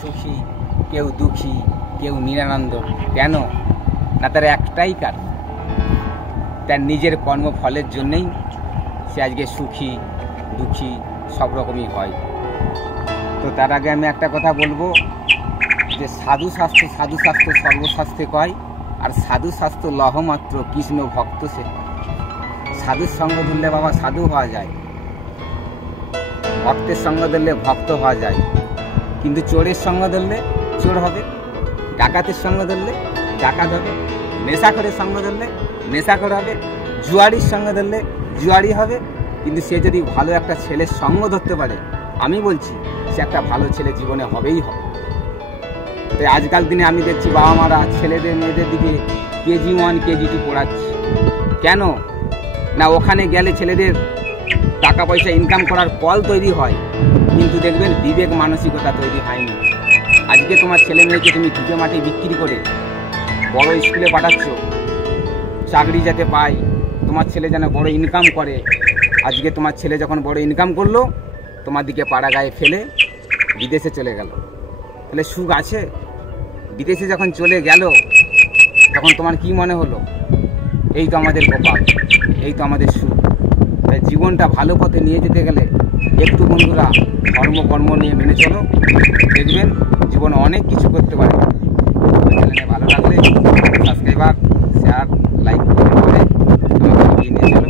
সুখী, কেউ দুঃখী, কেউ নিরানন্দ। কেন না, তার একটাই কারণ, তার নিজের কর্মফলের জন্যেই সে আজকে সুখী দুঃখী সব রকমই হয়। তো তার আগে আমি একটা কথা বলবো যে সাধু শাস্ত্র সর্বশাস্ত্রে কয়, আর সাধু শাস্ত্র লহমাত্র কৃষ্ণ ভক্ত সে। সাধুর সঙ্গ ধরলে বাবা সাধু হওয়া যায়, ভক্তের সঙ্গ ধরলে ভক্ত হওয়া যায়, কিন্তু চোরের সঙ্গ ধরলে চোর হবে, ডাকাতের সঙ্গ ধরলে ডাকাত হবে, নেশাখোরের সঙ্গ ধরলে নেশাখোর হবে, জুয়ারির সঙ্গ ধরলে জুয়ারি হবে। কিন্তু সে যদি ভালো একটা ছেলের সঙ্গ ধরতে পারে, আমি বলছি সে একটা ভালো ছেলে জীবনে হবেই হবে। তাই আজকাল দিনে আমি দেখছি বাবা মারা ছেলেদের মেয়েদের দিকে KG1 KG2 পড়াচ্ছে। কেন না, ওখানে গেলে ছেলেদের টাকা পয়সা ইনকাম করার কল তৈরি হয়, কিন্তু দেখবেন বিবেক মানসিকতা তৈরি হয়নি। আজকে তোমার ছেলে মেয়েকে তুমি ভিটে মাটি বিক্রি করে বড় স্কুলে পাঠাচ্ছ, চাকরি যাতে পায়, তোমার ছেলে যেন বড় ইনকাম করে। আজকে তোমার ছেলে যখন বড় ইনকাম করলো, তোমার দিকে পাড়া গায়ে ফেলে বিদেশে চলে গেল, তাহলে সুখ আছে? বিদেশে যখন চলে গেল তখন তোমার কি মনে হলো? এই তো আমাদের কপাল, এই তো আমাদের সুখ। তাই জীবনটা ভালো পথে নিয়ে যেতে গেলে একটু বন্ধুরা কর্ম নিয়ে মেনে চলো, দেখবেন জীবনে অনেক কিছু করতে পারবে। চ্যানেলে ভালো লাগলে সাবস্ক্রাইবার শেয়ার লাইক করে আমাকে এগিয়ে নিয়ে চলো।